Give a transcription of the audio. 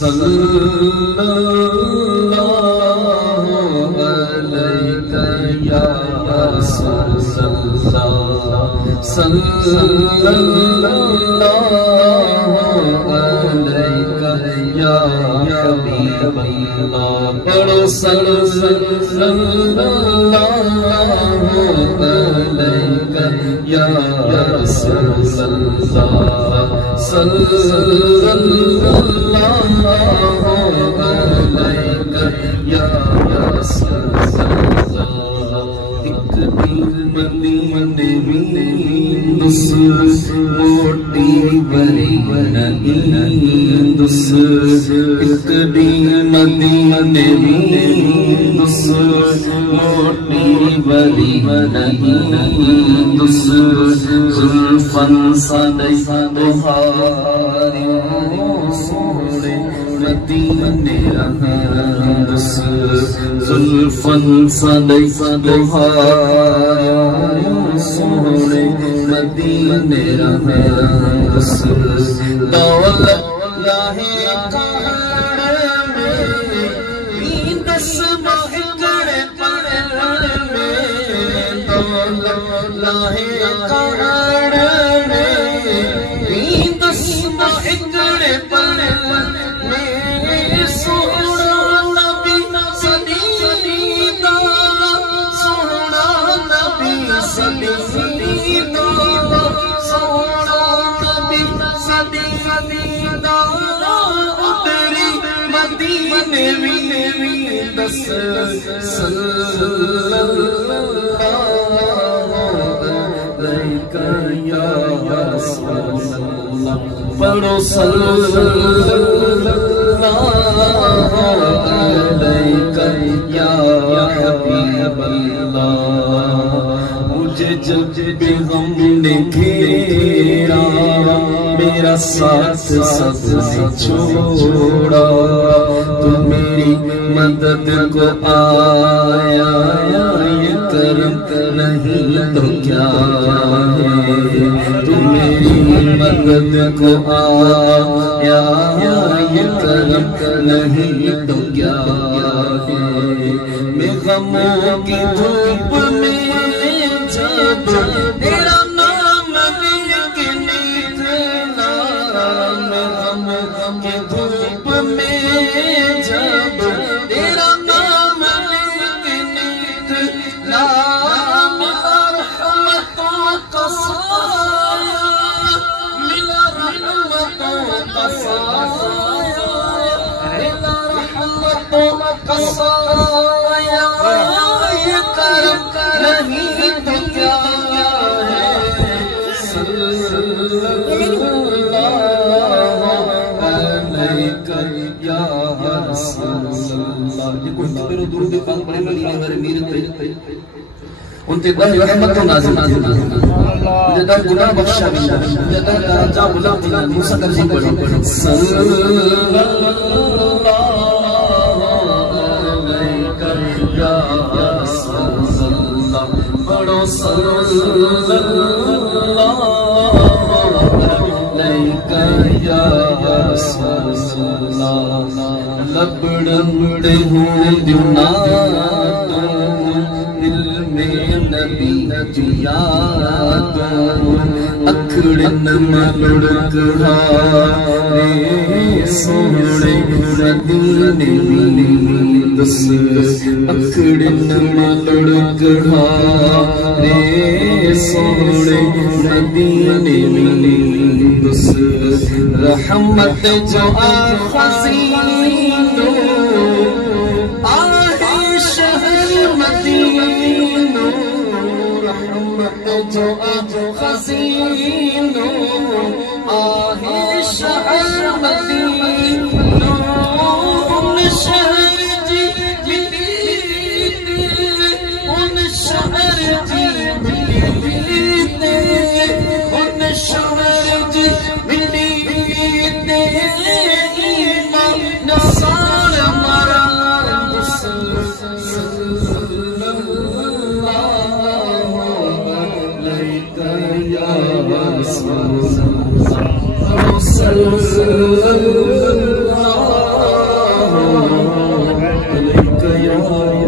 صلی اللہ علیک یا رسول اللہ صلی اللہ علیک یا حبیب اللہ پڑھو صلی اللہ علیک یا رسول اللہ صلی اللہ علیک یا رسول اللہ ایک مدینے میں موٹی بری نہیں ایک مدینے میں موٹی بری نہیں زلفن صدی بہاری سوڑے مدینے زلفن صدی بہاری سوڑے مدینے دولت لاہے کار میں دس مہکڑے پر میں دولت لاہے کار میں دس مہکڑے پر میں سونا نبی صدی دالا سونا نبی صدی دالا سونا نبی صدی دالا اتری مدینے میں دس صلی اللہ علیک یا رسول اللہ پڑھو صلی اللہ علیک یا حبیب اللہ مجھے جب بھی غم نے گھیرا میرا ساتھ سب نے چھوڑا تو میری مدد کو آیا یہ کرم نہیں تو کیا ہے تو میری مدد کو آیا یہ کرم نہیں تو کیا ہے میں غموں کی دھوپ میں جب تیرا نام لے کے نکلا میں غم کی دھوپ میں جب تیرا نام لے کے نکلا ملا رحمتوں کا سایہ ملا رحمتوں کا سایہ ملا رحمتوں کا سایہ یہ کرم نہیں تو کیا ہے صلی اللہ علیک یا رسول اللہ یہ کوئی میرے درود پاک پڑھے مدینے والے میرے پہ ان تے بڑی رحمت نازل مجھے در گناہ بخشا بھی مجھے در درجہ بلند موسیٰ درجی پڑھی صلی اللہ علیک یا رسول اللہ پڑھو صلی اللہ علیک یا رسول اللہ لبڑے ہوں دینا دل میں نبی یاد اکھڑن ملڑک ہارے سوڑے مدینے میں دس اکھڑن ملڑک ہارے سوڑے مدینے میں دس رحمت جو آخذینو آہے شہر مدینو رحمت جو آخذینو آہے شہر مدینو ان شہر جی ملیتے ان شہر جی ملیتے ان شہر جی ملیتے ایمان نصار مرا صلی اللہ علیہ یا